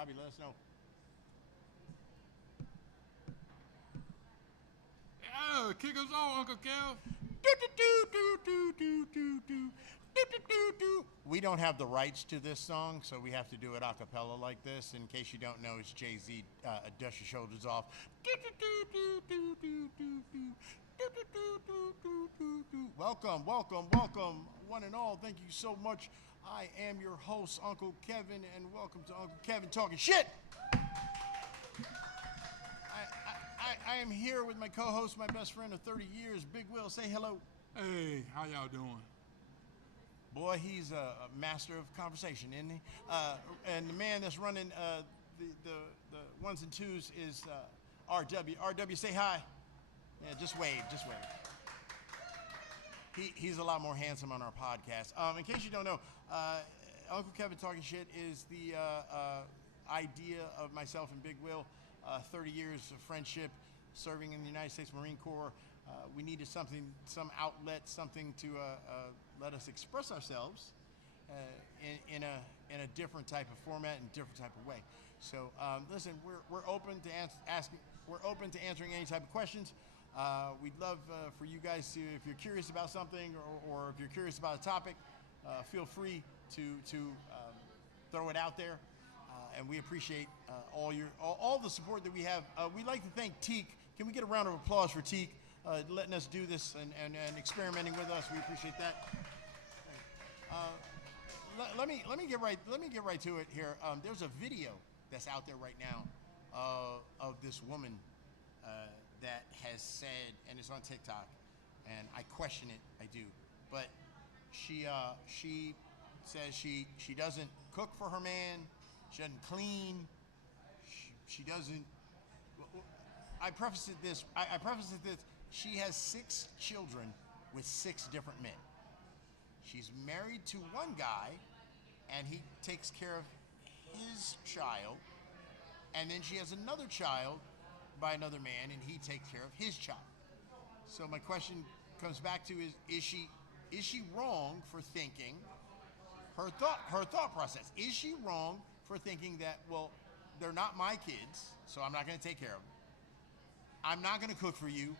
Bobby, let us know. Yeah, kick us off, Uncle Kev. We don't have the rights to this song, so we have to do it a cappella like this. In case you don't know, it's Jay-Z, Dust Your Shoulders Off. Welcome, welcome, welcome, one and all. Thank you so much. I am your host, Uncle Kevin, and welcome to Uncle Kevin Talking Shit. I am here with my co-host, my best friend of 30 years, Big Will. Say hello. Hey, how y'all doing? Boy, he's a master of conversation, isn't he? And the man that's running the ones and twos is RW. RW, say hi. Yeah, just wave, just wave. He's a lot more handsome on our podcast. In case you don't know, Uncle Kevin Talking Shit is the idea of myself and Big Will. 30 years of friendship, serving in the United States Marine Corps. We needed something, some outlet, something to let us express ourselves in a different type of format and different type of way. So listen, we're open to asking. We're open to answering any type of questions. We'd love for you guys to, if you're curious about something or if you're curious about a topic, feel free to throw it out there. And we appreciate all the support that we have. We'd like to thank TEAK. Can we get a round of applause for TEAK letting us do this and experimenting with us? We appreciate that. Let me get right to it here. There's a video that's out there right now of this woman that has said, and it's on TikTok, and I question it, I do, but she says she doesn't cook for her man. She doesn't clean. She doesn't. I prefaced it this. She has 6 children with 6 different men. She's married to one guy, and he takes care of his child. And then she has another child by another man, and he takes care of his child. So my question comes back to is she wrong for thinking her thought process? Is she wrong for thinking that, well, they're not my kids, so I'm not going to take care of them. I'm not going to cook for you.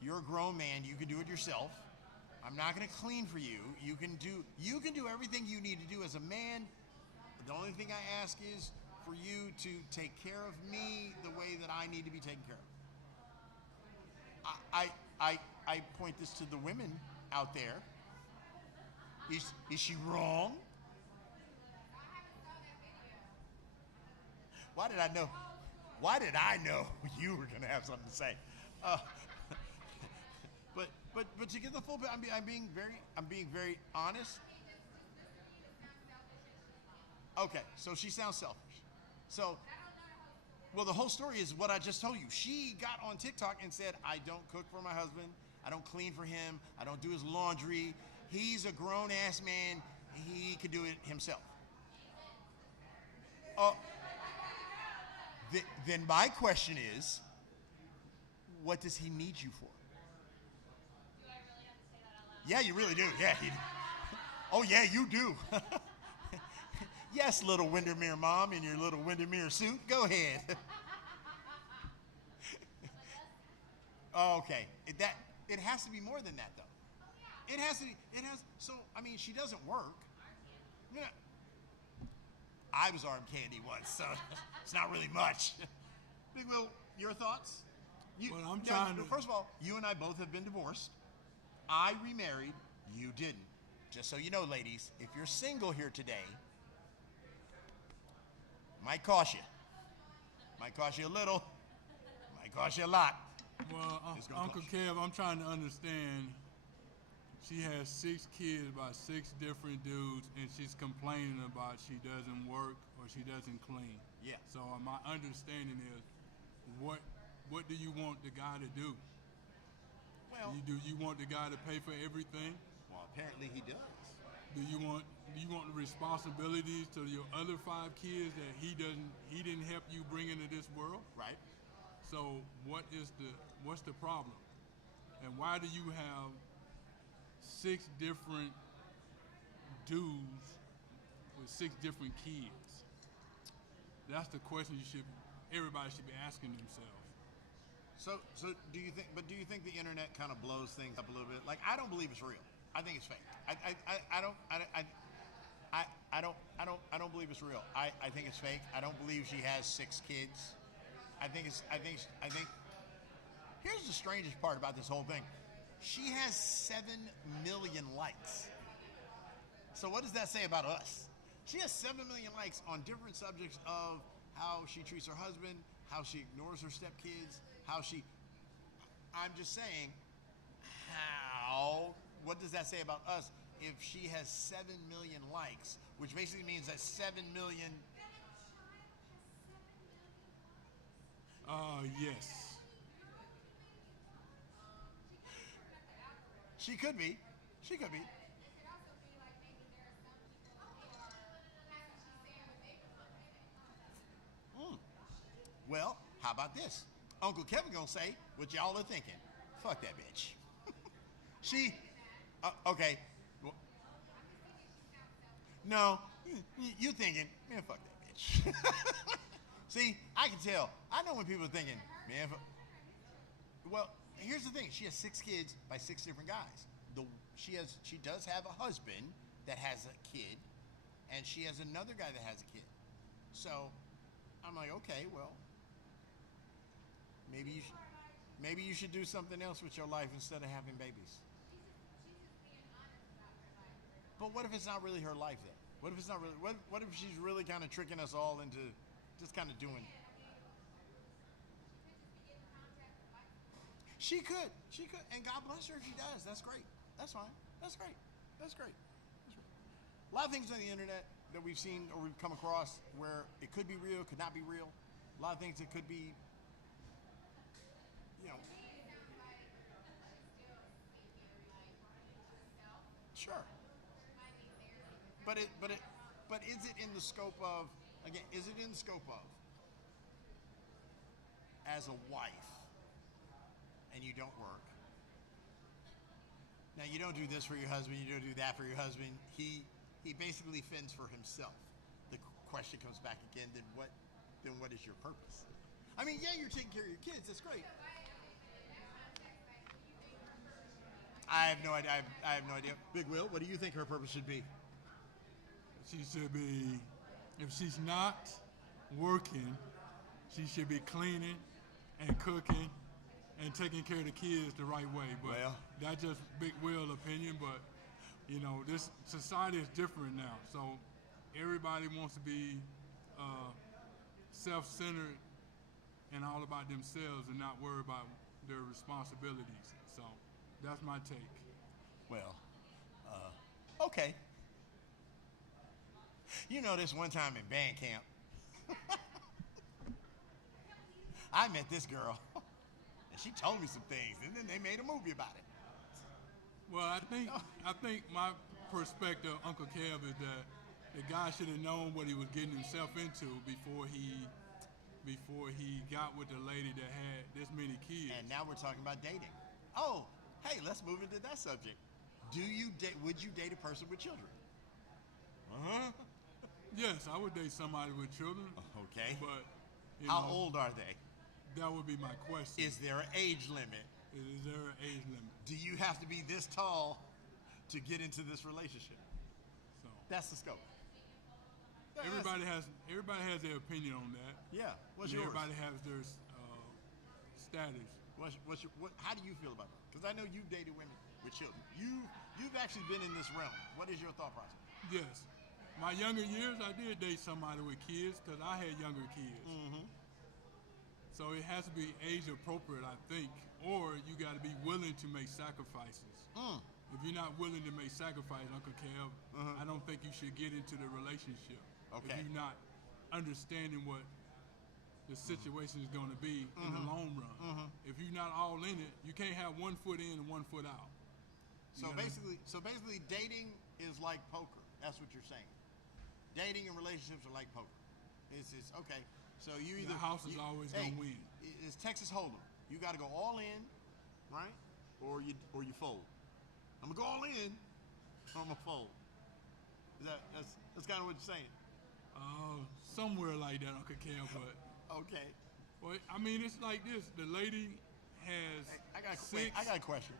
You're a grown man. You can do it yourself. I'm not going to clean for you. You can do everything you need to do as a man. The only thing I ask is for you to take care of me the way that I need to be taken care of. I point this to the women out there. Is she wrong? Why did I know you were going to have something to say? But to get the full, I'm being very honest. Okay, so she sounds selfish. So, well, the whole story is what I just told you. She got on TikTok and said, I don't cook for my husband. I don't clean for him. I don't do his laundry. He's a grown-ass man. He can do it himself. Then my question is, what does he need you for? Do I really have to say that out loud? Yeah, you really do. Yeah. Oh, yeah, you do. Yes, little Windermere mom in your little Windermere suit. Go ahead. Okay. It has to be more than that, though. It has to be. So, I mean, she doesn't work. Yeah. I was arm candy once, so it's not really much. Big Will, your thoughts? First of all, you and I both have been divorced. I remarried. You didn't. Just so you know, ladies, if you're single here today, might cost you. Might cost you a little. Might cost you a lot. Well, Uncle Kev, I'm trying to understand. She has 6 kids by 6 different dudes, and she's complaining about she doesn't work or she doesn't clean. Yeah. So my understanding is, what do you want the guy to do? Well, Do you want the guy to pay for everything? Well, apparently he does. Do you want the responsibilities to your other 5 kids that he didn't help you bring into this world? Right. So what's the problem? And why do you have 6 different dudes with 6 different kids? That's the question everybody should be asking themselves. So do you think? But do you think the internet kind of blows things up a little bit? Like, I don't believe it's real. I think it's fake. I don't believe it's real. I think it's fake. I don't believe she has 6 kids. I think. Here's the strangest part about this whole thing. She has 7 million likes. So what does that say about us? She has 7 million likes on different subjects of how she treats her husband, how she ignores her stepkids, I'm just saying, what does that say about us if she has 7 million likes, which basically means that 7 million... Yes. She could be. She could be. Well, how about this? Uncle Kevin gonna say what y'all are thinking. Fuck that bitch. Okay. Well, no, you thinking, man, fuck that bitch. See, I can tell. I know when people are thinking, man, well, here's the thing. She has 6 kids by 6 different guys. She does have a husband that has a kid, and she has another guy that has a kid. So I'm like, okay, well, maybe you should do something else with your life instead of having babies. But what if it's not really her life then? What if it's not really? What if she's really kind of tricking us all into just kind of doing? She could, and God bless her if she does. That's great. That's fine. That's great. That's great. A lot of things on the internet that we've seen or we've come across where it could be real, could not be real. A lot of things that could be, you know. Sure. But is it in the scope of, again, is it in the scope of, as a wife, and you don't work, now you don't do this for your husband, you don't do that for your husband, he basically fends for himself. The question comes back again, then what is your purpose? I mean, yeah, you're taking care of your kids, that's great. I have no idea. I have no idea. Big Will, what do you think her purpose should be? She should be, if she's not working, she should be cleaning and cooking and taking care of the kids the right way. But that's just Big Will opinion. But you know, this society is different now. So everybody wants to be self-centered and all about themselves and not worry about their responsibilities. So that's my take. Well, okay. You know, this one time in band camp, I met this girl, and she told me some things, and then they made a movie about it. Well, I think my perspective, Uncle Kev, is that the guy should have known what he was getting himself into before he got with the lady that had this many kids. And now we're talking about dating. Oh, hey, let's move into that subject. Would you date a person with children? Yes, I would date somebody with children. Okay. But how old are they? That would be my question. Is there an age limit? Is there an age limit? Do you have to be this tall to get into this relationship? So that's the scope. Everybody has their opinion on that. Yeah. What's yours? Everybody has their status. How do you feel about that? Because I know you've dated women with children. You've actually been in this realm. What is your thought process? Yes. My younger years, I did date somebody with kids because I had younger kids. Mm-hmm. So it has to be age appropriate, I think, or you got to be willing to make sacrifices. If you're not willing to make sacrifices, Uncle Kev, I don't think you should get into the relationship. Okay. If you're not understanding what the situation is going to be in the long run. If you're not all in it, you can't have 1 foot in and 1 foot out. So basically, dating is like poker. That's what you're saying. Dating and relationships are like poker. It's okay. So you either the house is always gonna win. It's Texas Hold'em. You got to go all in, right? Or you fold. I'm gonna go all in. Or I'm gonna fold. That's kind of what you're saying. Somewhere like that, Uncle Kev, but Okay. well, I mean, it's like this. The lady has I got six. I got a question.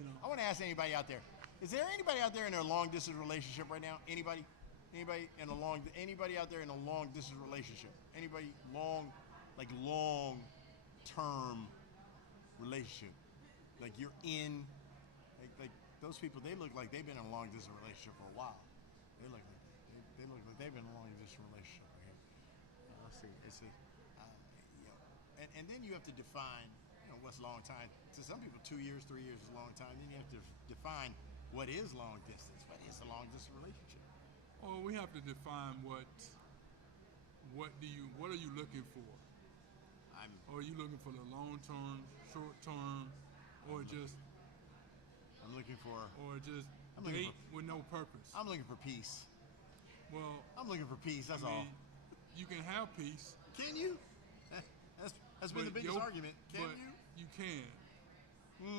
You know. I want to ask anybody out there. Is there anybody out there in a long distance relationship right now? Anybody? Anybody out there in a long distance relationship? Anybody long term relationship? Like you're in like those people, they look like they've been in a long distance relationship for a while. They look like they've been in a long distance relationship right here. Let's see. It's a you know, and then you have to define, what's long time. To some people, 2 years, 3 years is a long time. Then you have to define what is long distance. What is a long distance relationship? Well, we have to define what are you looking for? Are you looking for the long term, short term, or just I'm looking for date with no purpose? I'm looking for peace. Well, I'm looking for peace. That's I mean, all. You can have peace. Can you? That's been the biggest argument. Can but you? You can.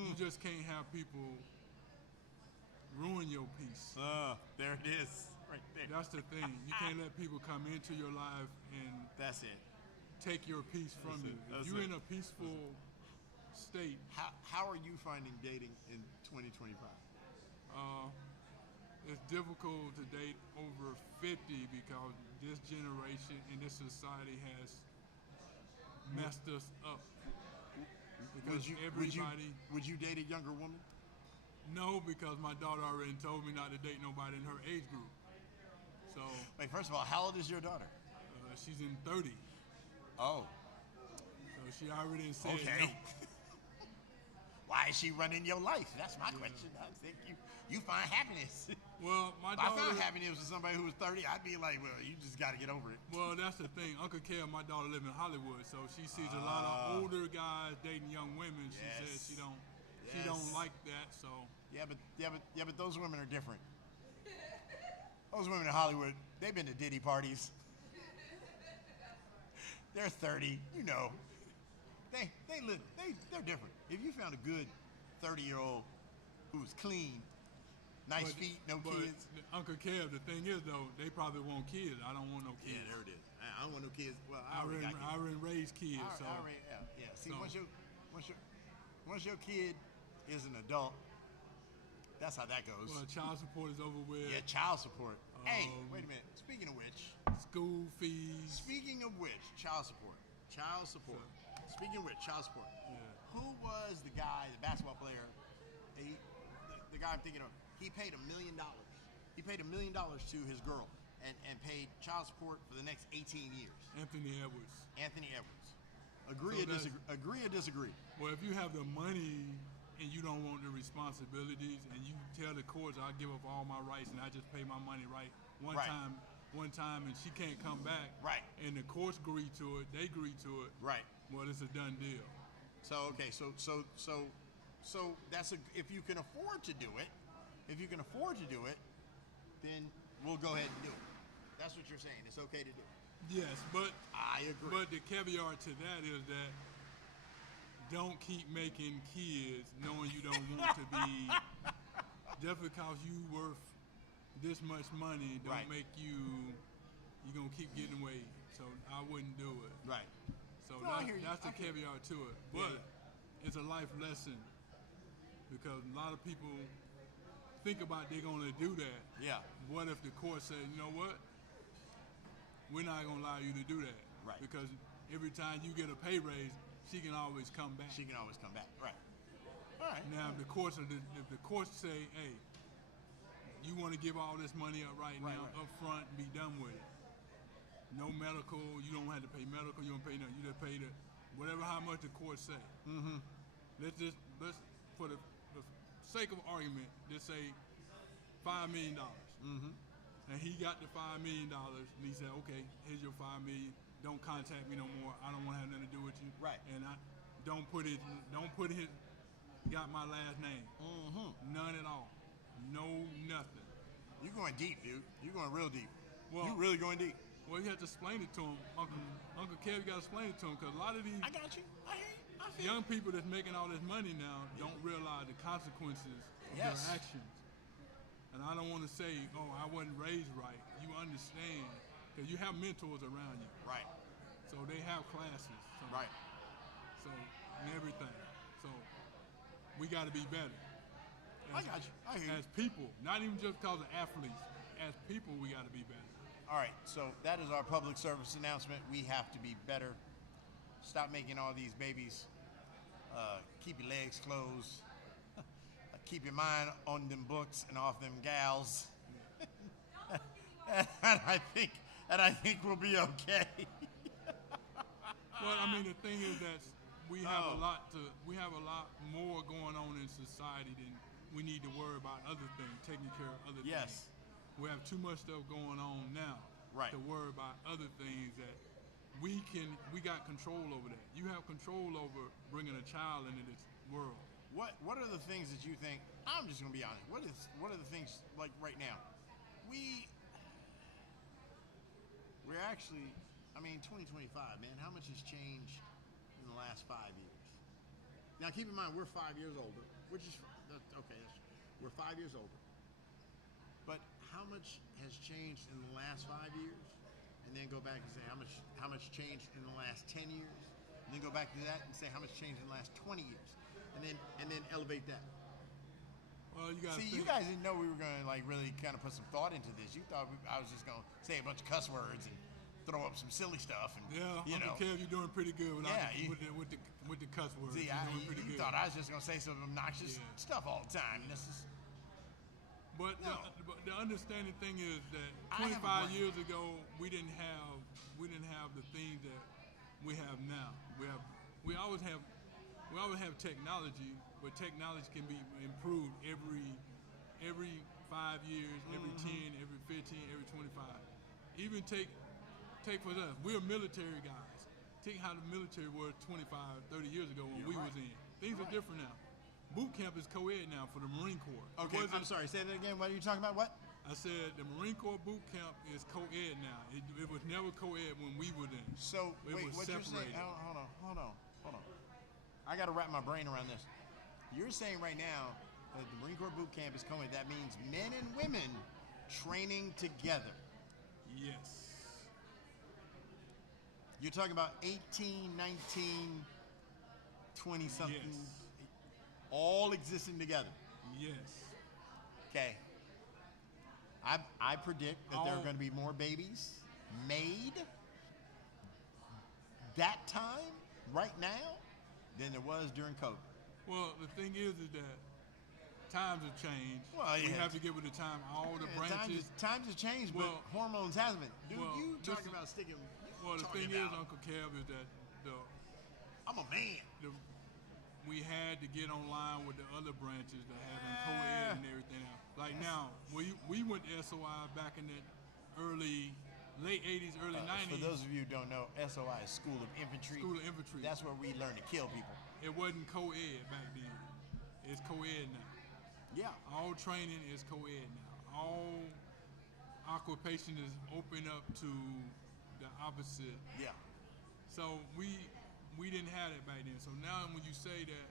You just can't have people ruin your peace. There it is, right there. That's the thing. You can't let people come into your life and That's it. take your peace from you. If you're in a peaceful state, How are you finding dating in 2025? it's difficult to date over 50 because this generation and this society has messed us up. Because would you date a younger woman? No, because my daughter already told me not to date nobody in her age group. So Wait, first of all, how old is your daughter? she's in 30. Oh, So she already said okay. no. Why is she running your life? That's my question. I think you find happiness. Well, my If I daughter. found happiness with somebody who was 30, I'd be like, well, you just got to get over it. Well, that's the thing. Uncle Kev, my daughter live in Hollywood, so she sees a lot of older guys dating young women. She Yes. says she don't Yes. like that. So Yeah, but those women are different. Those women in Hollywood, they've been to Diddy parties. They're 30, they're different. If you found a good 30-year-old who was clean, nice feet, no kids. Uncle Kev, the thing is though, they probably want kids. I don't want no kids. Yeah, there it is. I don't want no kids. Well, I already raised kids, so yeah. See, So- once your kid is an adult, that's how that goes. well, child support is over with. Yeah, child support. Hey, wait a minute. Speaking of which, School fees. child support. Speaking of which, child support. Yeah. Who was the guy, the basketball player? The guy I'm thinking of. He paid $1 million. He paid $1 million to his girl and paid child support for the next 18 years. Anthony Edwards. Agree or disagree? Well, if you have the money and you don't want the responsibilities, and you tell the courts, I'll give up all my rights and I just pay my money one Right. time, and she can't come back. Right. And the courts agree to it. They agree to it. Right. Well, it's a done deal. So okay, so that's if you can afford to do it, then we'll go ahead and do it. That's what you're saying. It's okay to do it. Yes, but I agree. But the caveat to that is that don't keep making kids knowing you don't want to be. Just because you worth this much money don't Right. make you're gonna keep getting away. So I wouldn't do it. Right. So No, I hear you. that's the I hear you. caveat to it. Yeah, But it's a life lesson because a lot of people think about they're gonna do that. Yeah. What if the court said, you know what? We're not gonna allow you to do that. Right. Because every time you get a pay raise, she can always come back. She can always come back. Right. All right. Now, if the courts say, hey, you want to give all this money up right now, right. up front, and be done with it. No medical, you don't have to pay medical, you don't pay nothing. You just pay how much the court say. Mm-hmm. Let's for the sake of argument, just say $5 million. Mm-hmm. And he got the $5 million, and he said, okay, here's your $5 million. Don't contact me no more. I don't want to have nothing to do with you. Right. And don't put his, got my last name. Mm-hmm. None at all. No, nothing. You're going deep, dude. You're going real deep. Well, You're really going deep. Well, you have to explain it to him. Uncle Kev, you got to explain it to him, because a lot of these I got you. I hear you. I feel young people that's making all this money now don't realize the consequences of Yes. their actions. And I don't want to say, oh, I wasn't raised right. You understand Because you have mentors around you. Right. So they have classes. So, Right. So, and everything. So, we got to be better. I got you. I hear you. As people, not even just because of athletes. As people, we got to be better. All right, so that is our public service announcement. We have to be better. Stop making all these babies. Keep your legs closed. Keep your mind on them books and off them gals. and I think we'll be okay. Well, I mean, the thing is that we have a lot more going on in society than we need to worry about other things, taking care of other things. Yes. We have too much stuff going on now Right. to worry about other things that we got control over that. You have control over bringing a child into this world. What are the things that you think? I'm just gonna be honest. What are the things like right now? We're actually, I mean, 2025, man. How much has changed in the last 5 years? Now, keep in mind we're 5 years older, which is okay. We're 5 years older. But how much has changed in the last 5 years? And then go back and say how much changed in the last 10 years? And then go back to that and say how much changed in the last 20 years? And then elevate that. Well, you got You guys didn't know we were going to like really kind of put some thought into this. You thought I was just going to say a bunch of cuss words and throw up some silly stuff. And Uncle Kev, you're doing pretty good with the cuss words. See, you're doing pretty you good. thought I was just going to say some obnoxious stuff all the time. And this is. But the understanding thing is that 25 years ago we didn't have the things that we have now. We always have technology, but technology can be improved every 5 years, every 10, every 15, every 25. Even take for us, we're military guys. Take how the military was 25, 30 years ago when we was in. Things are different now. Boot camp is co-ed now for the Marine Corps. Okay, I'm sorry. Say that again. What are you talking about? What? I said the Marine Corps boot camp is co-ed now. It was never co-ed when we were in. So wait, what you're saying? Hold on. I got to wrap my brain around this. You're saying right now that the Marine Corps boot camp is co-ed. That means men and women training together. Yes. You're talking about 18, 19, 20 something. Yes. All existing together. Yes. Okay. I predict that there are going to be more babies made that time, right now, than there was during COVID. Well, the thing is that times have changed. Well, we have to get with the time. All the branches. Times have changed, but hormones haven't. Dude, you talking about sticking. Well, the thing is, Uncle Kev, is that I'm a man. We had to get online with the other branches that having co-ed and everything else. Like now, we went to SOI back in the late 80s, early 90s. For those of you who don't know, SOI is School of Infantry. School of Infantry. That's where we learn to kill people. It wasn't co-ed back then. It's co-ed now. Yeah. All training is co-ed now. All occupation is open up to the opposite. Yeah. So we didn't have that back then. So now when you say that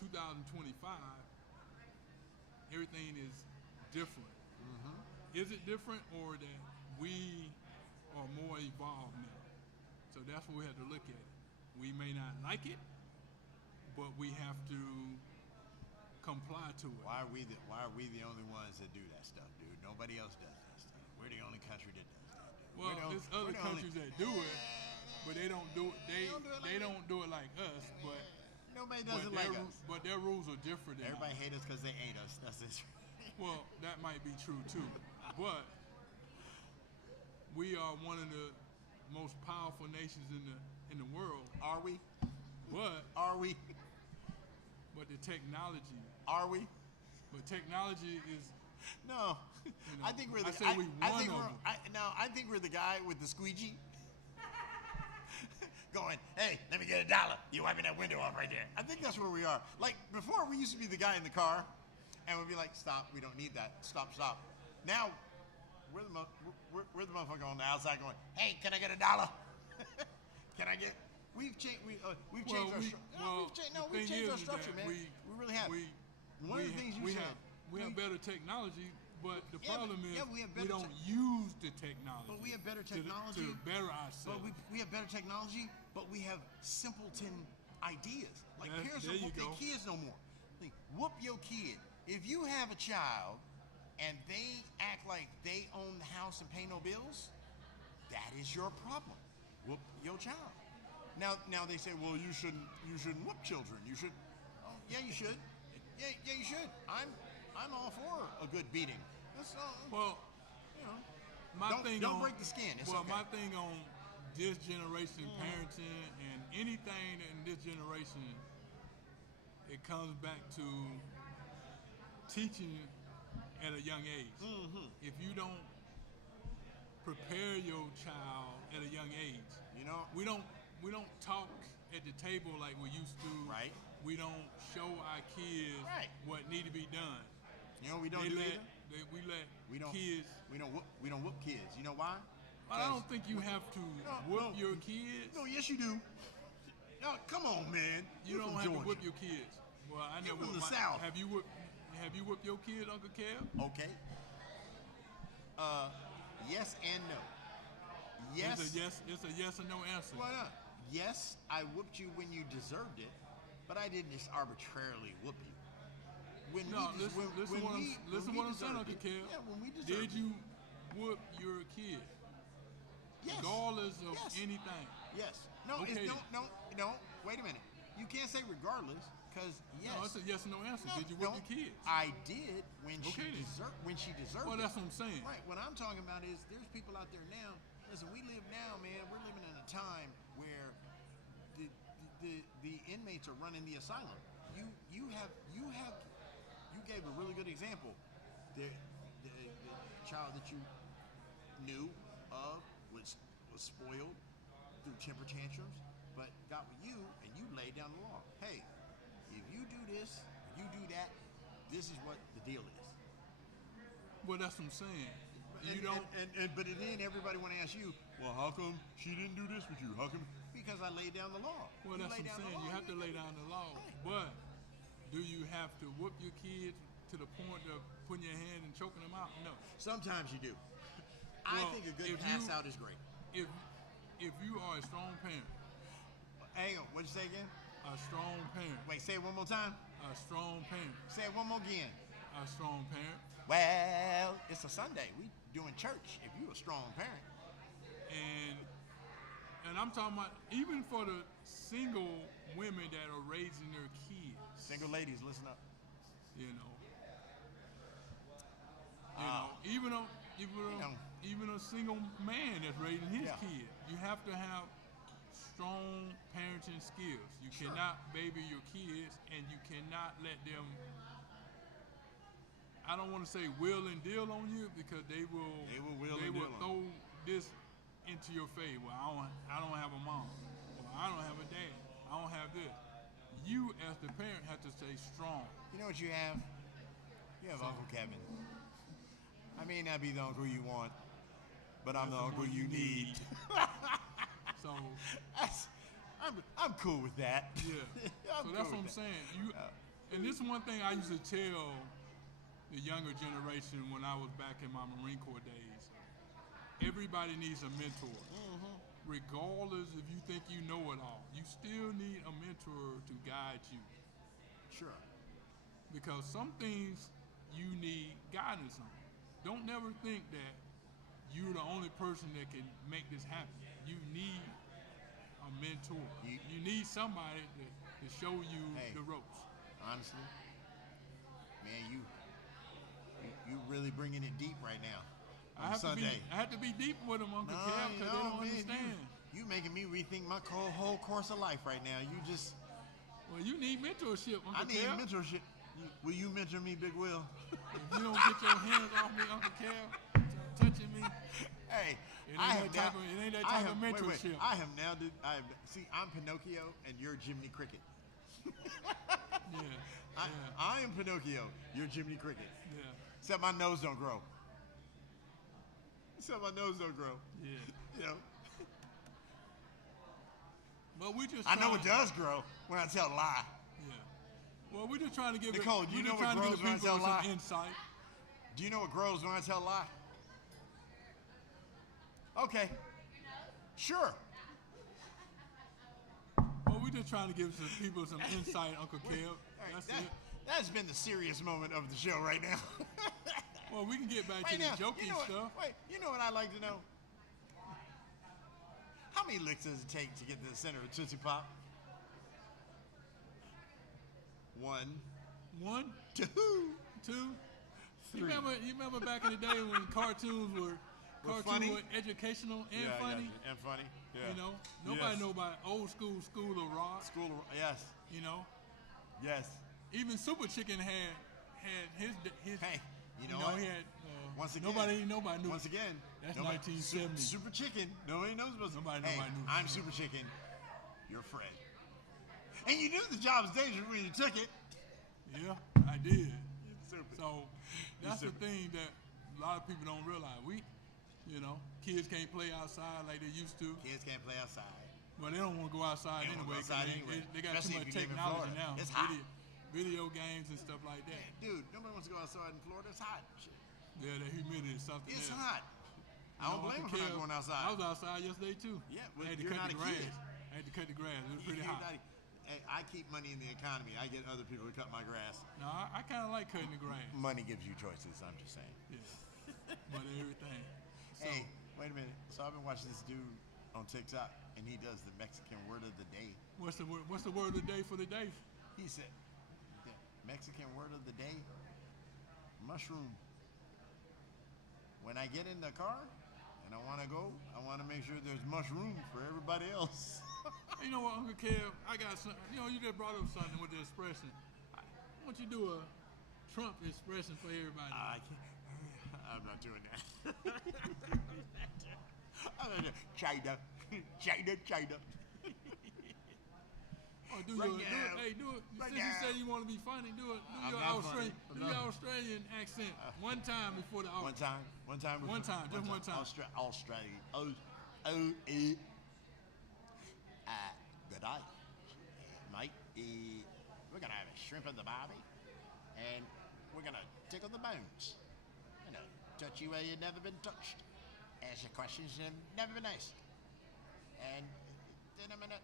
2025, everything is different. Mm-hmm. Is it different, or that we are more evolved now? So that's what we have to look at. We may not like it, but we have to comply to it. Why are we the only ones that do that stuff, dude? Nobody else does that stuff. We're the only country that does that, dude. Well, there's other countries that do it, but they don't do it. They don't do it like us, but nobody does it like us. But their rules are different. Everybody hates us because they ate us. That's it. Well, that might be true too, but we are one of the most powerful nations in the world. Are we? But are we? But the technology. Are we? But technology is. No, I think we're the. I think we're the guy with the squeegee. Going, hey, let me get $1. You wiping that window off right there. I think that's where we are. Like before, we used to be the guy in the car, and we'd be like, stop, we don't need that. Stop. Now, we're the motherfucker on the outside going, hey, can I get $1? Can I get? We've changed our structure, man. We really have. One of the things you said. We have better technology. But the Yeah, problem is we have we better don't use the technology. But we have better to technology. better But ourselves. we have better technology, but we have simpleton ideas. Like parents there don't you whoop their go. kids no more. Like, whoop your kid. If you have a child and they act like they own the house and pay no bills, that is your problem. Whoop your child. Now they say, well, you shouldn't whoop children. You should. Oh, yeah, you should. Yeah, you should. I'm all for a good beating. That's Well, you know. my thing Don't on, break the skin. It's well, okay. my thing on this generation parenting and anything in this generation, it comes back to teaching at a young age. If you don't prepare your child at a young age, You know. we don't talk at the table like we used to. Right. We don't show our kids Right. what need to be done. You know what we don't They do let either? we let We don't kids. we don't whoop kids. You know why? I don't think you have to whoop no. your kids. No, yes you do. No, come on, man. You You're don't from have to Georgia. whip your kids. Well, I You're never. from the whipped South. Have you whipped your kid, Uncle Kev? Okay. Yes and no. Yes. It's a yes or no answer. Why not? Yes, I whooped you when you deserved it, but I didn't just arbitrarily whoop you. When No, we, listen what I'm saying, deserved Uncle it, Kev. Yeah, when we deserved Did you whoop your kid, Yes. regardless of Yes. anything? Yes. No, Okay. no. Wait a minute. You can't say regardless, because yes. No, it's a yes or no answer. No, Did you whip no, your kids? I did when Okay, then. she deserved Well, it. that's what I'm saying. Right. What I'm talking about is there's people out there now. Listen, we live now, man. We're living in a time where the inmates are running the asylum. You gave a really good example. The child that you knew of was spoiled through temper tantrums, but got with you and you laid down the law. Hey, if you do this, if you do that, this is what the deal is. Well, that's what I'm saying. But then everybody want to ask you, well, how come she didn't do this with you? How come? Because I laid down the law. Well, that's what I'm saying. You have to lay down the law. Right. But do you have to whoop your kids to the point of putting your hand and choking them out? No. Sometimes you do. I Well, think a good if pass you- out is great. If you are a strong parent, Hang on, what'd you say again? a strong parent, Wait, say it one more time. a strong parent, Say it one more again. a strong parent, Well, it's a Sunday. We doing church. If you a strong parent. and I'm talking about even for the single women that are raising their kids, Single ladies, listen up. you know, even a single man that's raising his Yeah. kid, you have to have strong parenting skills. You Sure. cannot baby your kids, and you cannot let them. I don't want to say will and deal on you because they will. They will will They and will deal on throw this into your face. Well, I don't have a mom. Well, I don't have a dad. I don't have this. You as the parent have to stay strong. You know what you have? You have Uncle Kevin. I may not be the uncle you want, but I'm the That's uncle one you need. So I'm cool with that. yeah. I'm So cool that's with what I'm that. saying. And this is one thing I used to tell the younger generation when I was back in my Marine Corps days. Everybody needs a mentor. Regardless if you think you know it all, you still need a mentor to guide you. Sure. Because some things you need guidance on. Don't never think that you're the only person that can make this happen. You need a mentor. You need somebody to show you Hey. the ropes. Honestly, man, you really bringing it deep right now. I have Sunday. to be deep with them, Uncle Kev, because they don't understand. You making me rethink my whole course of life right now. You just, Well, you need mentorship, Uncle I need Kev. mentorship. Will you mentor me, Big Will? If you don't get your hands off me, Uncle Kev, touching me, Hey, it ain't that type of mentorship. I have now. See, I'm Pinocchio and you're Jiminy Cricket. Yeah, I am Pinocchio. You're Jiminy Cricket. yeah, Except my nose don't grow. Except my nose don't grow. yeah. You know. But we just I know trying- it does grow when I tell a lie. Yeah. Well, we're just trying to give Nicole, it, you we're know just what trying to grows give the when I people tell some lie? insight. Do you know what grows when I tell a lie? Okay. Sure. Well, we're just trying to give some people some insight, Uncle Kev. Right, That's it. That's been the serious moment of the show right now. Well, we can get back to Right the now, jokey stuff. Wait, you know what I'd like to know? How many licks does it take to get to the center of a Tootsie Pop? 1, One, 2, two, 3. you remember back in the day when cartoons were funny? were educational and funny? Yeah, and funny. Yeah. You know, nobody Yes. know about old school of rock. Yes. You know, Yes. even Super Chicken had his. Hey, you know You know, what? he had. Once again, nobody knew. Once again, That's nobody- 1970. Super Chicken. Nobody knows about Nobody Hey, knew. I'm Super Chicken. You're Fred. And you knew the job was dangerous when you took it. Yeah, I did. Super. So that's the thing that a lot of people don't realize. Kids can't play outside like they used to. Kids can't play outside. Well, they don't want to go outside They don't anyway. wanna go outside 'Cause anyway. they got Especially too if much you live in technology Florida. now. It's hot. Video games and stuff like that. Dude, nobody wants to go outside in Florida. It's hot. Shit. Yeah, the humidity is something It's else. hot. I don't blame them for not going outside. I was outside yesterday too. Yeah, I but had to you're cut not the a grass. kid. I had to cut the grass. It was pretty You're hot. not- Hey, I keep money in the economy. I get other people to cut my grass. No, I kind of like cutting the grass. Money gives you choices. I'm just saying. Yeah. But everything. So, Hey, wait a minute. So I've been watching this dude on TikTok, and he does the Mexican word of the day. what's the word of the day for the day? He said, the Mexican word of the day, mushroom. When I get in the car and I want to go, I want to make sure there's mushroom for everybody else. You know what, Uncle Kev? I got some. You just brought up something with the expression. I want you to do a Trump expression for everybody. I can't. I'm not doing that. I'm not doing China. China. Oh, do Right your, now. do it. Right Since you now. say you want to be funny, do I'm your not Australian, funny. do your Australian accent one time before the One time. One time, just one time. Australia. Good day, mate. We're gonna have a shrimp in the barbie, and we're gonna tickle the bones. Touch you where you've never been touched. Ask you questions you've never been asked. And in a minute,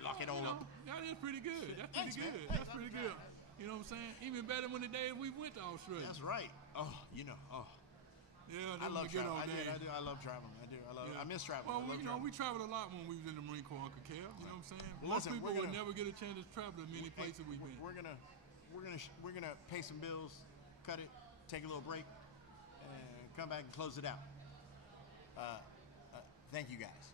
lock it all up. That is pretty good. That's pretty Thanks, man. good. Thanks, That's pretty good. You know what I'm saying? Even better when the day we went to Australia. That's right. Oh. Yeah, I that love was a good traveling. old day. I do. I love traveling. I do. Yeah. I miss traveling. Well, I love we traveling. traveled a lot when we was in the Marine Corps, Uncle Kev. You know what I'm saying? Well, Most listen, people we're would gonna- never get a chance to travel to many places we've been. We're gonna pay some bills, cut it, take a little break, and come back and close it out. Thank you guys.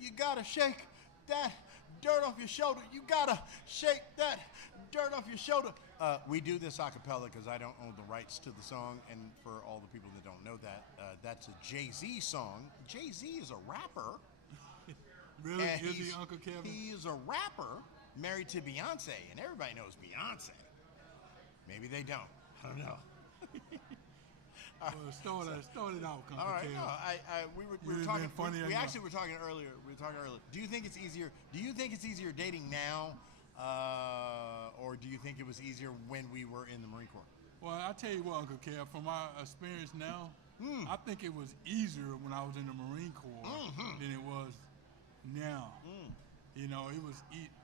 You gotta shake that dirt off your shoulder. You gotta shake that dirt off your shoulder. We do this a cappella because I don't own the rights to the song, and for all the people that don't know that, that's a Jay-Z song. Jay-Z is a rapper. Really? Is he Uncle Kevin? He is a rapper married to Beyonce, and everybody knows Beyonce. Maybe they don't. I don't know. Well, start it out, Uncle All right, Kevin. no, we were talking. We actually were talking earlier. Do you think it's easier? Do you think it's easier dating now, or do you think it was easier when we were in the Marine Corps? Well, I tell you what, Uncle Kev, from my experience now, I think it was easier when I was in the Marine Corps than it was now. You know, it was.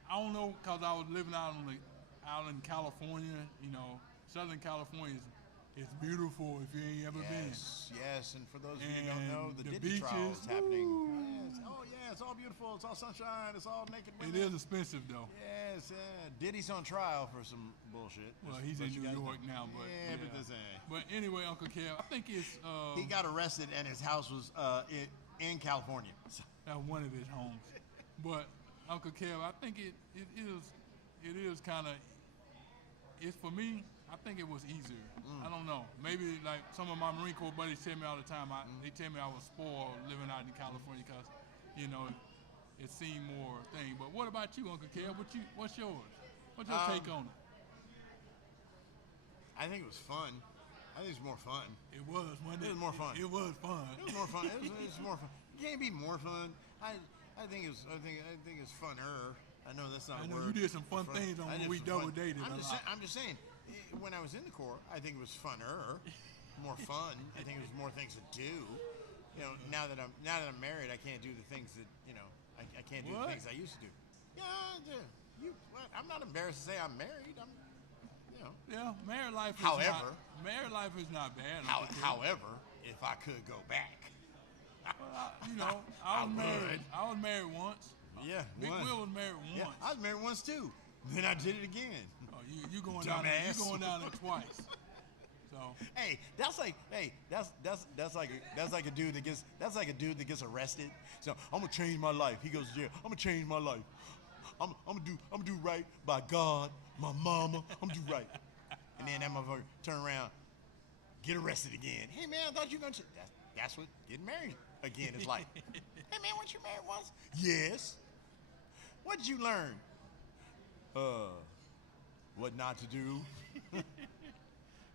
I don't know, cause I was living out in California. You know, Southern California is beautiful if you ain't ever been. Yes, and for those of you who don't know, the Diddy beaches, trial is happening. Yes. Oh yeah, it's all beautiful. It's all sunshine. It's all naked women. It is expensive though. Yes, Diddy's on trial for some bullshit. Well, he's in New York now, but but this ain't. But anyway, Uncle Kev, I think it's he got arrested and his house was in California. At one of his homes. But Uncle Kev, I think it is kind of. It's for me. I think it was easier. I don't know. Maybe like some of my Marine Corps buddies tell me all the time. They tell me I was spoiled living out in California because, you know, it seemed more thing. But what about you, Uncle Kev? What's yours? What's your take on it? I think it was fun. I think it was more fun. It was. Wasn't it? It was more fun. It was fun. It was more fun. It was more fun. It can't be more fun. I think it's funner. I know that's not a word. You did some fun things on when we double dated. I'm just saying. When I was in the Corps, I think it was funner, more fun. I think it was more things to do. You know, now that I'm married, I can't do the things that I can't do the things I used to do. Yeah, I'm not embarrassed to say I'm married. Yeah, married life. Married life is not bad. However, if I could go back, well, I was married. I was married once. Yeah, Big Will was married once. Yeah, I was married once too. Then I did it again. You going down there? You going down there twice? So hey, that's like a dude that gets arrested. So I'm gonna change my life. He goes to jail. I'm gonna change my life. I'm gonna do right by God, my mama. I'm gonna do right. And then that motherfucker turn around, get arrested again. Hey man, I thought you were gonna. That's what getting married again is like. Hey man, weren't you married once? Yes. What did you learn? What not to do.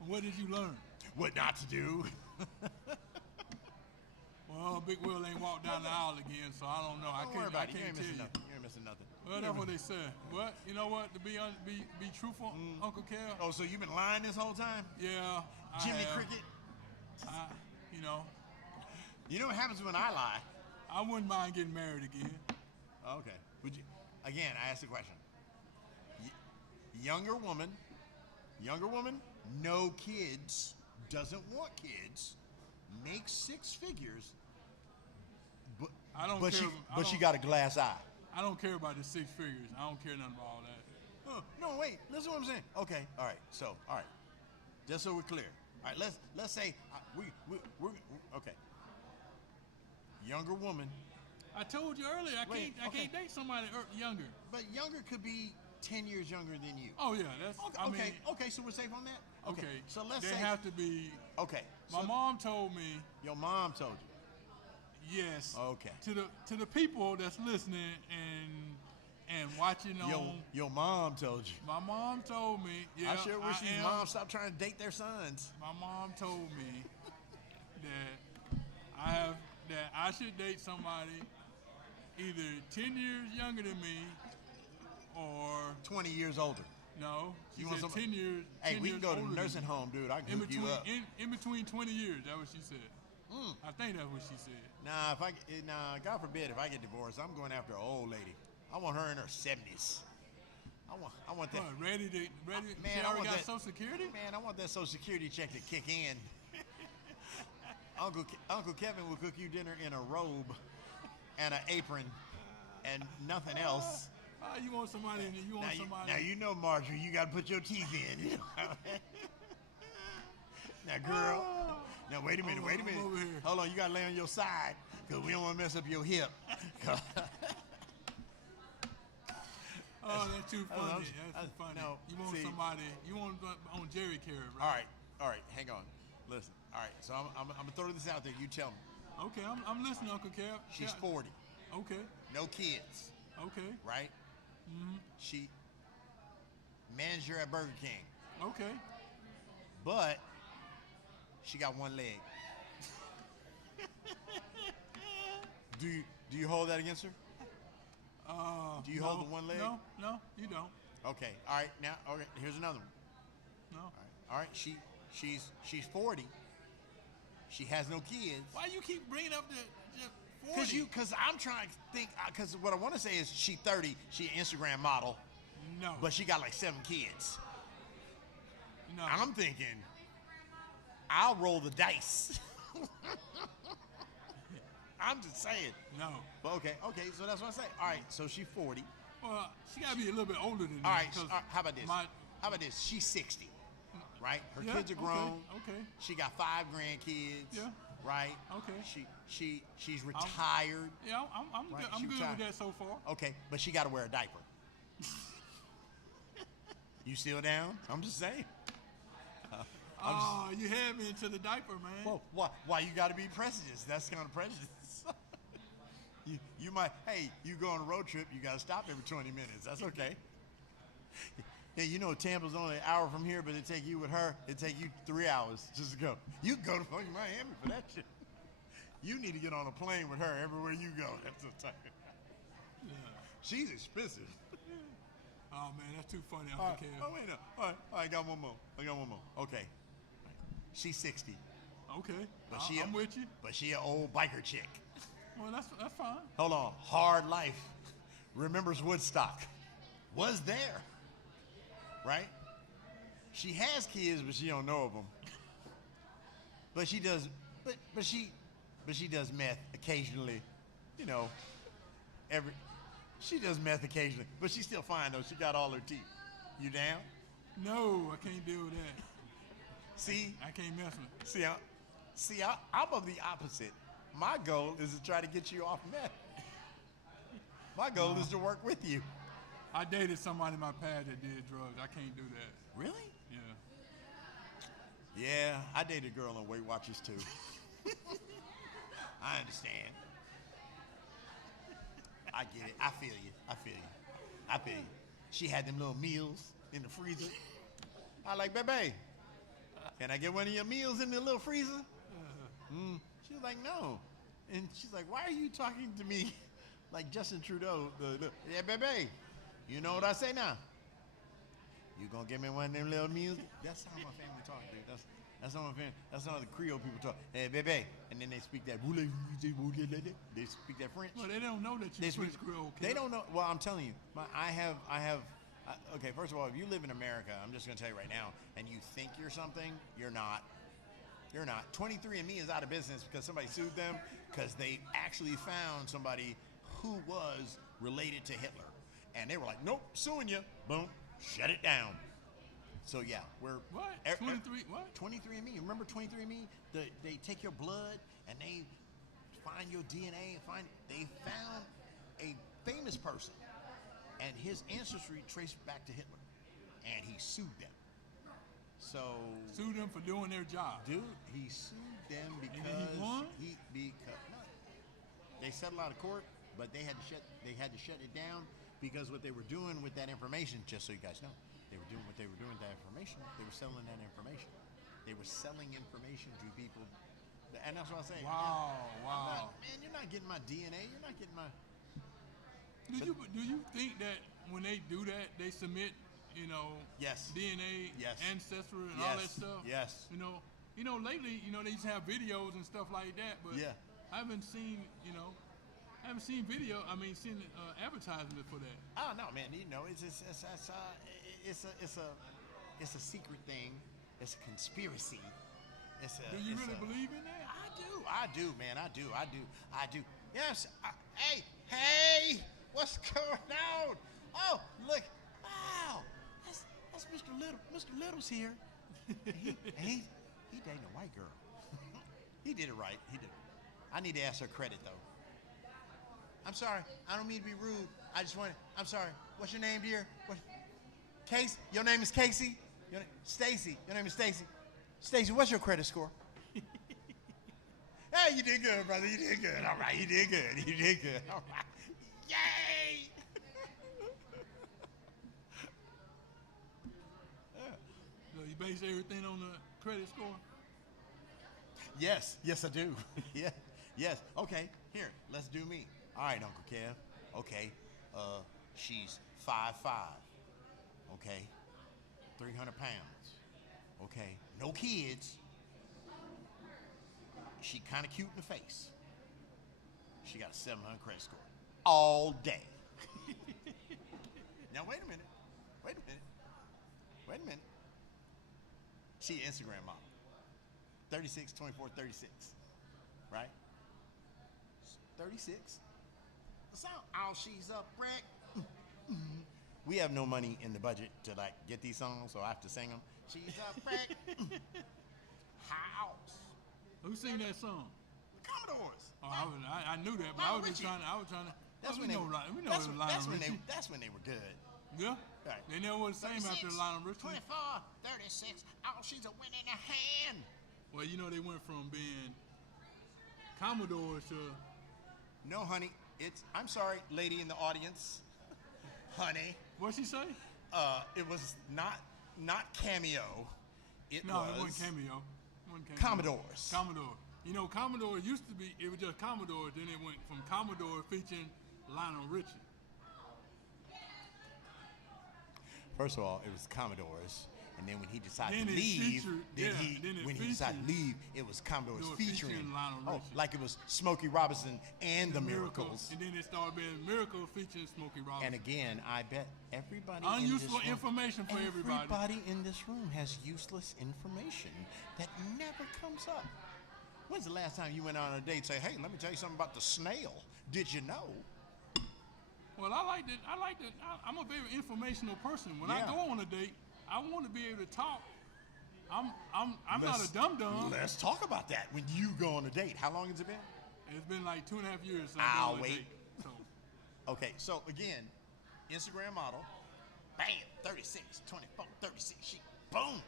What did you learn? What not to do. Well, Big Will ain't walked down the aisle again, so I don't know. Don't worry about it. You can't ain't tell missing you. nothing. You ain't missing nothing. Well, that's what they said. But you know what? To be truthful, Uncle Kev. Oh, so you've been lying this whole time? Yeah. Jimmy Cricket. You know. You know what happens when I lie? I wouldn't mind getting married again. Okay. Would you? Again, I asked the question. Younger woman, no kids, doesn't want kids, makes six figures, but she got a glass eye. I don't care about the six figures. I don't care nothing about all that. No, wait. Listen to what I'm saying. Okay. All right. So, all right. Just so we're clear. All right. Let's say we're okay. Younger woman. I told you earlier. I can't date somebody younger. But younger could be 10 years younger than you. Oh yeah, that's okay. So we're safe on that. Okay. So let's say they have to be. Okay. My mom told me. Your mom told you. Yes. Okay. To the people that's listening and watching on. Your mom told you. My mom told me. Yeah. I sure wish these moms stopped trying to date their sons. My mom told me that I should date somebody either 10 years younger than me or 20 years older. No, she said 10 years. Hey, 10 we years can go to the nursing home, dude. I can hook you up. In between 20 years, that's what she said. I think that's what she said. Nah, God forbid, if I get divorced, I'm going after an old lady. I want her in her 70s. I want that. What, ready? Man, she already got Social Security? Man, I want that Social Security check to kick in. Uncle Kevin will cook you dinner in a robe and an apron and nothing else. You want somebody? Now you know, Marjorie, you got to put your teeth in. Now, wait a minute, Hold on, I'm over here. Hold on, you got to lay on your side because we don't want to mess up your hip. Oh, that's too funny. I'm- That's too funny. no, You want see- somebody, you want on Jerry Carey, right? All right, hang on. Listen, all right, so I'm going to throw this out there. You tell me. Okay, I'm listening, Uncle Cap. She's Cap. 40, Okay, no kids, okay, right? She manager at Burger King, okay. but she got one leg. Do you hold that against her? Do you hold the one leg? No, you don't. Okay, all right. Now, okay, here's another one. No. All right. She's 40. She has no kids. Why you keep bringing up the 40? Because I'm trying to think. Because what I want to say is she 30. She an Instagram model, No. but she got like 7 kids. No. I'm thinking, I'll roll the dice. I'm just saying. No. But okay. So that's what I say. All right. So she's 40. Well, she gotta be a little bit older than that. All right. 'cause How about this? my- How about this? She's 60. Right. Her Yeah, kids are grown. Okay. She got 5 grandkids. Yeah. Right. Okay. She's retired. Yeah, I'm Right, good. I'm she good retired. with that so far. Okay, but she got to wear a diaper. You still down? I'm just saying. Oh, you had me into the diaper, man. Well, why you got to be prejudiced? That's kind of prejudice. you might. Hey, you go on a road trip. You got to stop every 20 minutes. That's okay. Yeah, you know Tampa's only an hour from here, but it take you with her. It take you 3 hours just to go. You can go to fucking Miami for that shit. You need to get on a plane with her everywhere you go. That's the time. Yeah. She's expensive. Oh man, that's too funny. All Uncle right. Kev. Oh wait, no. All right, I got one more. Okay. She's 60, Okay. but I'm with you. But she an old biker chick. Well, that's fine. Hold on, hard life. Remembers Woodstock. Was there, right? She has kids, but she don't know of them. But she does. But she does meth occasionally. You know, she does meth occasionally, but she's still fine though. She got all her teeth. You down? No, I can't deal with that. See, I can't mess with it. I'm of the opposite. My goal is to try to get you off meth. My goal is to work with you. I dated somebody in my past that did drugs. I can't do that. Really? Yeah. Yeah, I dated a girl on Weight Watchers too. I understand. I get it. I feel you. She had them little meals in the freezer. I like, baby, can I get one of your meals in the little freezer? She was like, no. And she's like, why are you talking to me like Justin Trudeau? Yeah, baby, you know what I say now? You gonna give me one of them little meals? That's how my family talk, dude. That's how my family. That's how the Creole people talk. Hey, baby, and then they speak that. They speak that French. Well, they don't know that you French Creole. They don't know. Well, I'm telling you. Okay, first of all, if you live in America, I'm just gonna tell you right now, and you think you're something, you're not. You're not. 23andMe is out of business because somebody sued them because they actually found somebody who was related to Hitler, and they were like, nope, suing you. Boom, shut it down. So yeah, we're What? 23? What? 23andMe. Remember 23andMe? They take your blood and they find your DNA and they found a famous person and his ancestry traced back to Hitler, and he sued them. So Sue them for doing their job. dude, he sued them because he won? no. They settled out of court, but they had to shut it down because what they were doing with that information, just so you guys know, they were doing with that information. They were selling that information. They were selling information to people, and that's what I say. Wow. Man, you're not getting my DNA. You're not getting my. Do you think that when they do that, they submit, Yes. DNA, Yes. ancestry, and all that Yes. stuff? Yes. Lately, they used to have videos and stuff like that, but Yeah. I haven't seen, seen advertisement for that. Oh no, man! It's a secret thing. It's a conspiracy. Do you really believe in that? I do, man. I do. Yes. Hey! What's going on? Oh, look! Wow! That's Mr. Little. Mr. Little's here. He dating a white girl. He did it right. He did. I need to ask her credit though. I'm sorry. I don't mean to be rude. I just want. I'm sorry. What's your name, dear? What? Casey. Your name is Casey. Stacy. Your name is Stacy. Stacy, what's your credit score? Hey, you did good, brother. You did good. All right, you did good. You did good. All right. Yay! So you base everything on the credit score? Yes, yes, I do. Yeah, yes. Okay, here, let's do me. All right, Uncle Kev. Okay, she's 5'5". Okay, 300 pounds. Okay, no kids. She kind of cute in the face. She got a 700 credit score. All day. Now, wait a minute. Wait a minute. Wait a minute. She an Instagram model. 36, 24, 36. Right? 36. The sound. Oh, she's a brick. We have no money in the budget to like get these songs, so I have to sing them. She's a brick. House. Who sing that song? The Commodores. Oh, I knew that, but I was trying to. That's when they were good. Yeah. Right. They never was the same after Lionel Richie. 24, 36. Oh, she's a win in a hand. Well, you know they went from being Commodores to. No, honey. I'm sorry, lady in the audience. Honey. What'd she say? It was not Cameo. It wasn't Cameo. Commodores. Commodore. You know, Commodore used to be, it was just Commodore, then it went from Commodore featuring Lionel Richie. First of all, it was Commodores, and then when he decided Then to it leave, featured- when he decided to leave, it was Commodores featuring Lionel Richie. like it was Smokey Robinson and the Miracles. And then it started being Miracles featuring Smokey Robinson. And again, I bet everybody Unuseful in this room, information for everybody. Everybody in this room has useless information that never comes up. When's the last time you went on a date and say, hey, let me tell you something about the snail? Did you know? Well, I like that. I'm a very informational person. When I go on a date, I want to be able to talk. I'm not a dum-dum. Let's talk about that. When you go on a date, how long has it been? It's been like 2.5 years since I'll I've been on a wait. date. So. Okay, so again, Instagram model, bam, 36, 24, 36. Boom.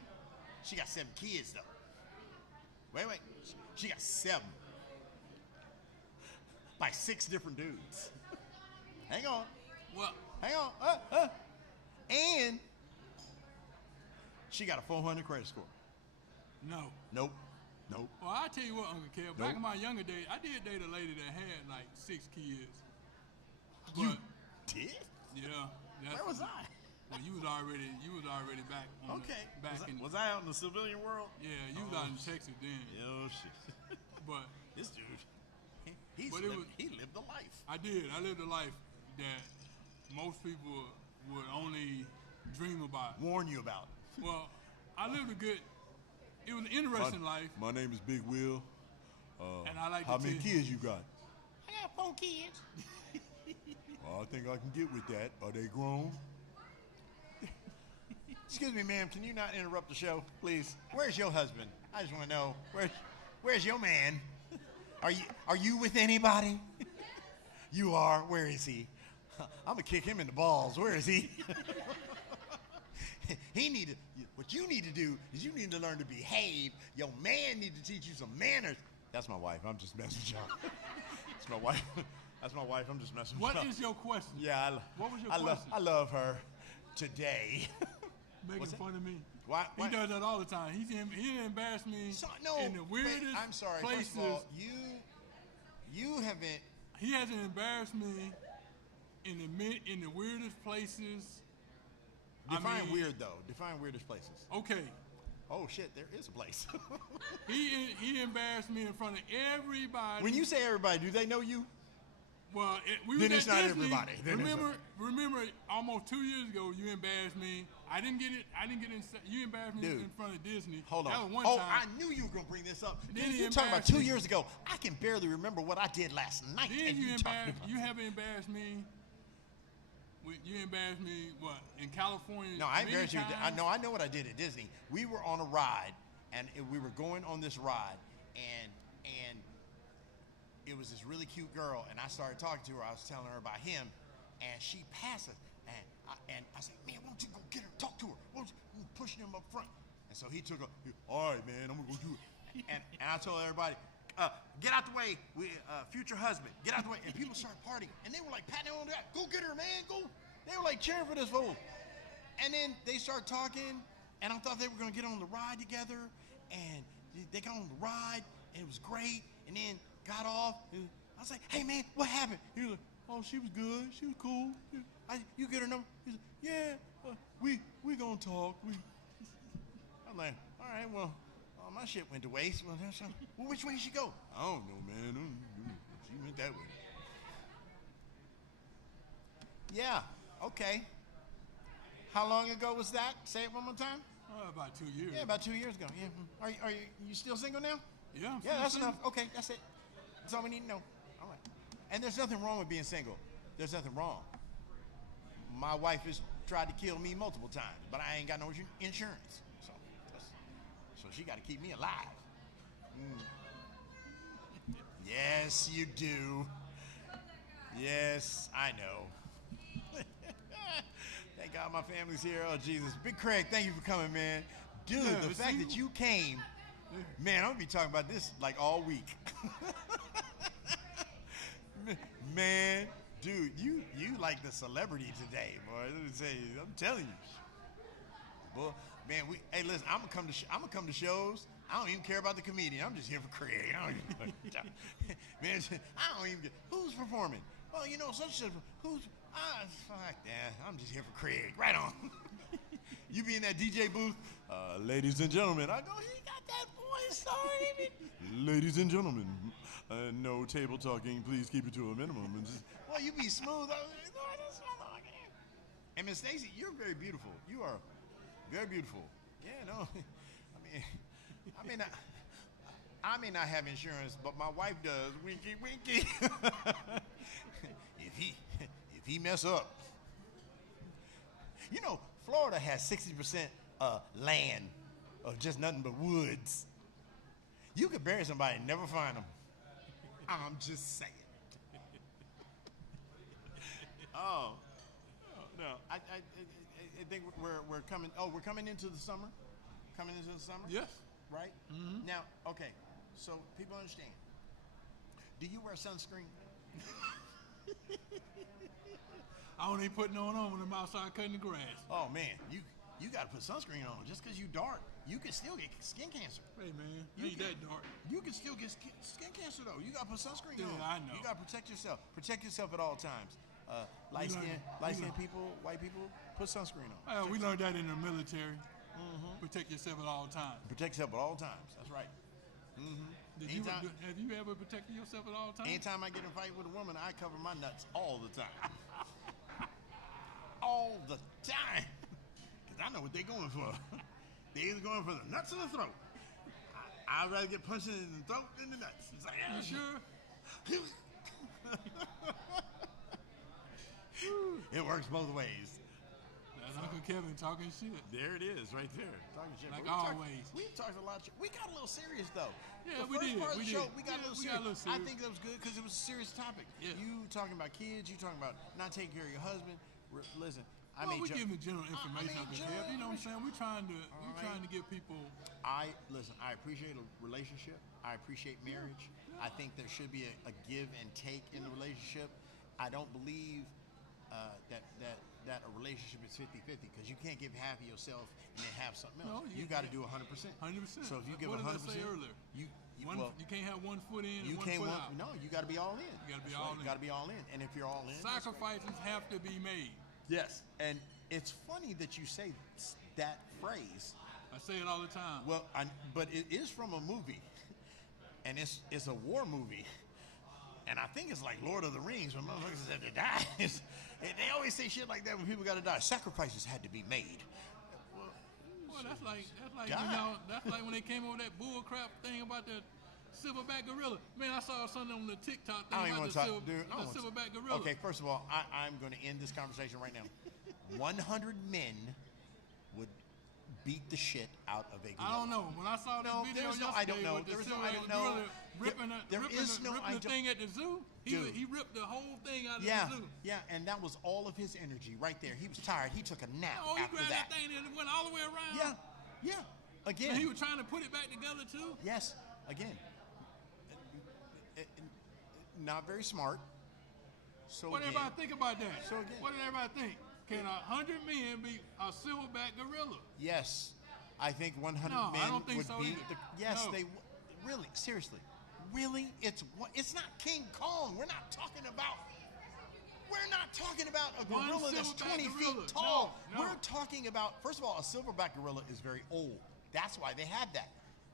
She got 7 kids though. Wait. She got 7. By 6 different dudes. Hang on. Well, hang on. And she got a 400 credit score. No. Nope. Well, I tell you what, Uncle Kev. Back in my younger days, I did date a lady that had like 6 kids. You But, did? Yeah. Where was I? Well, you was already back. Was I out in the civilian world? Yeah, you was out in Texas then. Oh shit. But this dude, he lived the life. I did. I lived a life that most people would only dream about. Warn you about. Well, I lived it was an interesting life. My name is Big Will. And I like how many kids you got? I got 4 kids. Well, I think I can get with that. Are they grown? Excuse me, ma'am. Can you not interrupt the show, please? Where's your husband? I just want to know where's your man? Are you with anybody? You are. Where is he? I'm gonna kick him in the balls. Where is he? What you need to do is you need to learn to behave. Your man need to teach you some manners. That's my wife. I'm just messing with y'all. That's my wife. That's my wife. I'm just messing with y'all. What is your question? Yeah, what was your question? I love her today. Making fun of me. Why? He does that all the time. He embarrassed me in the weirdest I'm sorry. places. First of all, you haven't. He hasn't embarrassed me in the weirdest places. Define weird though. Define weirdest places. Okay. Oh shit, there is a place. he embarrassed me in front of everybody. When you say everybody, do they know you? Well, we then were it's at not Disney. everybody. Remember, almost 2 years ago, you embarrassed me. I didn't get it. You embarrassed me in front of Disney. Hold on. That was one time. I knew you were gonna bring this up. Then you're talking about 2 years ago. I can barely remember what I did last night. Then you haven't embarrassed me. You embarrassed me, what, in California? No, I embarrassed you. I know what I did at Disney. We were on a ride, and we were going on this ride, and it was this really cute girl, and I started talking to her. I was telling her about him, and she passes, and I said, man, why don't you go get her, talk to her? Why don't you pushing him up front? And so he took her. All right, man, I'm gonna go do it. And I told everybody, get out the way, future husband, get out the way. And people started partying, and they were like patting her on the back. Go get her, man, go. They were like cheering for this fool. And then they started talking, and I thought they were gonna get on the ride together, and they got on the ride, and it was great. And then got off, and I was like, hey man, what happened? He was like, oh, she was good, she was cool. You get her number? He said, yeah, we gonna talk. I'm like, all right, well, my shit went to waste. Well, which way did she go? I don't know, man. She went that way. Yeah, okay. How long ago was that? Say it one more time. About 2 years. Yeah, about 2 years ago. Yeah. Are you still single now? Yeah, I'm yeah, still that's single. enough. Okay, that's it. That's all we need to know. All right. And there's nothing wrong with being single. There's nothing wrong. My wife has tried to kill me multiple times, but I ain't got no insurance. So she got to keep me alive. Yes, you do. Yes, I know. Thank God my family's here. Oh, Jesus. Big Craig, thank you for coming, man. Dude, the fact that you came, man, I'm going to be talking about this like all week. Man, dude, you like the celebrity today, boy. Let me tell you, I'm telling you. Boy, man, hey, listen, I'm gonna come to shows. I don't even care about the comedian. I'm just here for Craig. Man, I don't even get, who's performing? Well, you know, such a, who's, fuck that. I'm just here for Craig. Right on. You be in that DJ booth, ladies and gentlemen. I go, he got that voice, sorry. Ladies and gentlemen, no table talking. Please keep it to a minimum. And just, well, you be smooth. And Miss Stacy, you're very beautiful. You are very beautiful. Yeah, no. I may not have insurance, but my wife does. Winky, winky. if he mess up, you know, Florida has 60% land of just nothing but woods. You could bury somebody and never find them. I'm just saying. Oh no, I think we're coming. Oh, we're coming into the summer. Coming into the summer. Yes. Right. Mm-hmm. Now, okay. So people understand. Do you wear sunscreen? I only put no on when I'm outside cutting the grass. Oh man, you got to put sunscreen on. Just because you dark, you can still get skin cancer. Hey man, you ain't that dark. You can still get skin cancer though. You got to put sunscreen on. I know. You got to protect yourself. Protect yourself at all times. Light skin people, white people, put sunscreen on. We learned that in the military. Mm-hmm. Protect yourself at all times. Protect yourself at all times. That's right. Mm-hmm. Have you ever protected yourself at all times? Anytime I get in a fight with a woman, I cover my nuts all the time. All the time. Because I know what they're going for. They're either going for the nuts or the throat. I'd rather get punched in the throat than the nuts. It's like, you sure? It works both ways. That's Uncle Kevin talking shit. There it is, right there. Talking shit. Like always. We've talked a lot. We got a little serious though. Yeah, the first part of the show, we got a little serious. serious. I think that was good because it was a serious topic. Yeah. You talking about kids. You talking about not taking care of your husband. Listen, we're giving general information, Uncle Kev. You know what I'm saying? We're trying to give people. I appreciate a relationship. I appreciate marriage. I think there should be a give and take in the relationship. I don't believe that a relationship is 50-50 because you can't give half of yourself and then have something else. No, you got to do 100%. 100%. So if you give 100%, what did I say earlier? You can't have 1 foot in and 1 foot out. No, you got to be all in. You got to be all in. You got to be all in. And if you're all in, sacrifices have to be made. Yes. And it's funny that you say that phrase. I say it all the time. Well, but it is from a movie, and it's a war movie. And I think it's like Lord of the Rings when motherfuckers have to die. They always say shit like that when people got to die. Sacrifices had to be made. Well, that's like that's like when they came over that bull crap thing about the silverback gorilla. Man, I saw something on the TikTok thing about the silverback gorilla. Okay, first of all, I'm going to end this conversation right now. 100 men would beat the shit out of a gorilla. I don't know. When I saw this No, video there's no yesterday I don't know. with the There's no I silverback don't know. gorilla ripping the thing at the zoo, Dude. he ripped the whole thing out of Yeah, the zoo. yeah, and that was all of his energy right there. He was tired. He took a nap Oh, he after grabbed that. that thing and it went all the way around. Yeah, yeah. Again. And he was trying to put it back together too. Yes, again. Not very smart. So What did again, everybody think about that? So again. What did everybody think? Can 100 men be a silverback gorilla? Yes, I think 100 No, men I don't think would so beat either. the. Yes, No. they really, seriously, really. It's not King Kong. We're not talking about a One gorilla that's silverback 20 gorilla. feet tall. No. We're talking about, first of all, a silverback gorilla is very old. That's why they have that.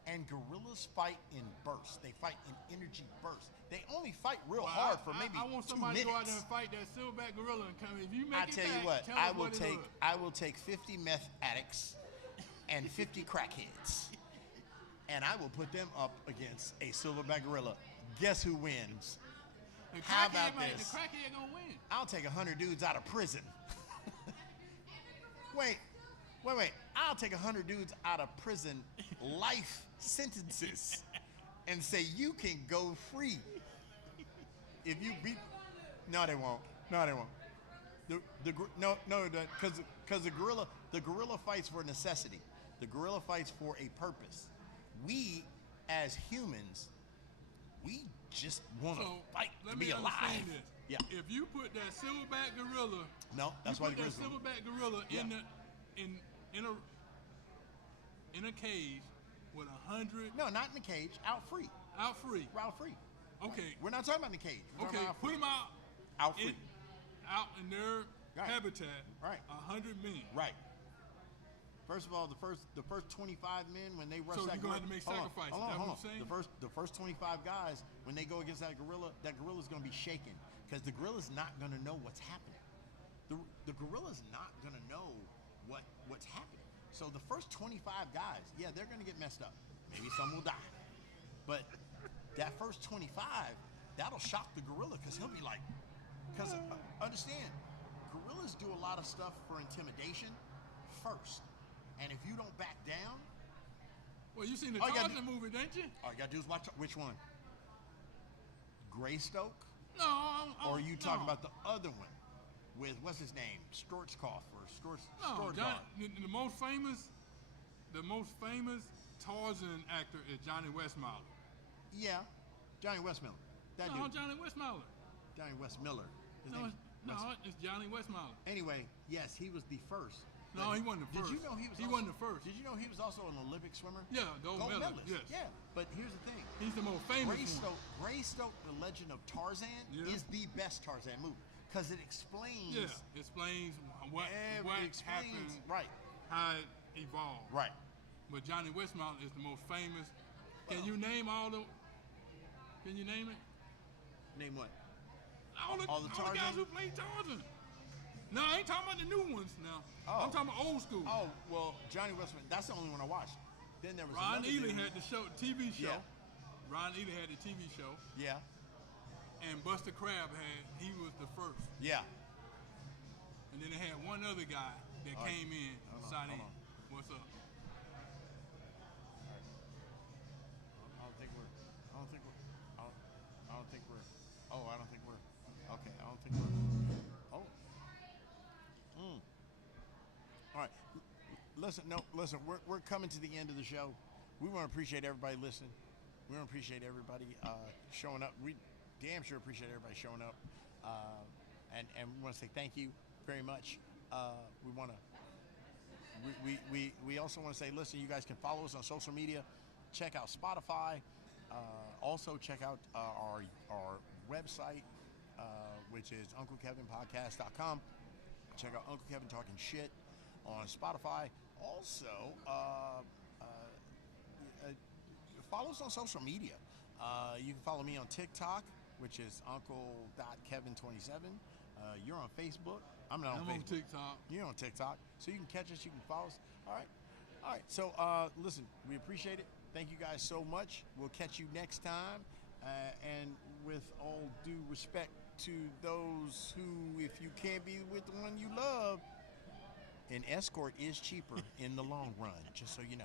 And gorillas fight in bursts. They fight in energy bursts. They only fight real hard for maybe I want 2 somebody to go out there minutes. and fight that silverback gorilla and come. If you make I it tell back, you what, tell I us will what it take was. I will take 50 meth addicts and 50 crackheads, and I will put them up against a silverback gorilla. Guess who wins? The How crackhead about might- this? The crackhead gonna win. I'll take 100 dudes out of prison. Wait. I'll take 100 dudes out of prison, life sentences, and say you can go free if you beat. No, they won't. Because the gorilla fights for necessity. The gorilla fights for a purpose. We, as humans, we just want to So fight let to me be alive. understand this. Yeah. If you put that silverback gorilla, No, that's you why put the that grizzly. silverback gorilla Yeah. in a cage with 100 No, not in the cage. Out free. out free. Out free. Okay. We're not talking about in the cage. We're talking Okay. about out Put free. them out. Out free. Out in their Right. habitat. Right. 100 men. Right. First of all, the first 25 men when they rush So that you're gonna gorilla, have to make hold on, sacrifices, hold on, that's hold what on. I'm saying? The first 25 guys when they go against that gorilla's gonna be shaken because the gorilla's not gonna know what's happening. The gorilla's not gonna know what's happening. So the first 25 guys, yeah, they're gonna get messed up. Maybe some will die, but that first 25, that'll shock the gorilla because he'll be like, because understand, gorillas do a lot of stuff for intimidation first. And if you don't back down, Well, you seen the Oh, you gotta Tarzan movie, didn't you? all you gotta do is watch which one? Greystoke? No. Or are you talking no. about the other one with what's his name? Storchkoff or No, Storchkoff? the most famous Tarzan actor is Johnny Westmiller. Yeah, Johnny Westmiller. That No, dude, Johnny Westmiller. Johnny Westmiller. His No, name's it's Johnny Westmiller. Anyway, yes, he was the first. No, But he wasn't the Did first. you know he was? He also, wasn't the first. Did you know he was also an Olympic swimmer? Yeah, gold medalist, yes. Yeah, but here's the thing. He's the most famous one. Greystoke, The Legend of Tarzan, Yeah. is the best Tarzan movie because it explains. Yeah, explains what It explains happened, right, how it evolved. right. But Johnny Westmiller is the most famous. Can you name all the? Can you name it? Name what? All the guys Tarzan? who played Tarzan. No, I ain't talking about the new ones now. Oh. I'm talking about old school. Oh well, Johnny Westmiller. That's the only one I watched. Then there was Ron another Ely dude- had the show, TV show. Yeah. Ron Ely had the TV show, Yeah, and Buster Crabbe he was the first. yeah. And then they had one other guy that All right. came in, Hold on, side hold in. on. What's up? I don't think we're. I don't think we're. I don't think we're. Oh, I don't think we're. Okay, I don't think we're. Oh. All right. Listen, no, listen. We're coming to the end of the show. We want to appreciate everybody listening. We want to appreciate everybody showing up. We damn sure appreciate everybody showing up. And we want to say thank you very much. We want to. We also want to say, listen, you guys can follow us on social media. Check out Spotify. Also check out our website, which is UncleKevinPodcast.com. Check out Uncle Kevin Talking Shit on Spotify. Also, follow us on social media. You can follow me on TikTok, which is Uncle.Kevin27. You're on Facebook. I'm not on I'm Facebook. on TikTok. You're on TikTok, so you can catch us. You can follow us. All right. So listen, we appreciate it. Thank you guys so much. We'll catch you next time. And with all due respect to those who, if you can't be with the one you love, an escort is cheaper in the long run, just so you know.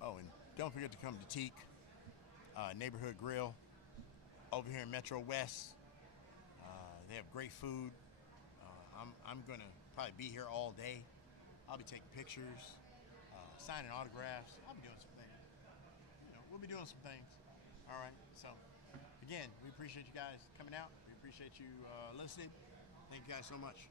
Oh, and don't forget to come to TEAK Neighborhood Grill over here in Metro West. They have great food. I'm gonna probably be here all day. I'll be taking pictures, signing autographs. I'll be doing some things. We'll be doing some things. All right. So, again, we appreciate you guys coming out. We appreciate you listening. Thank you guys so much.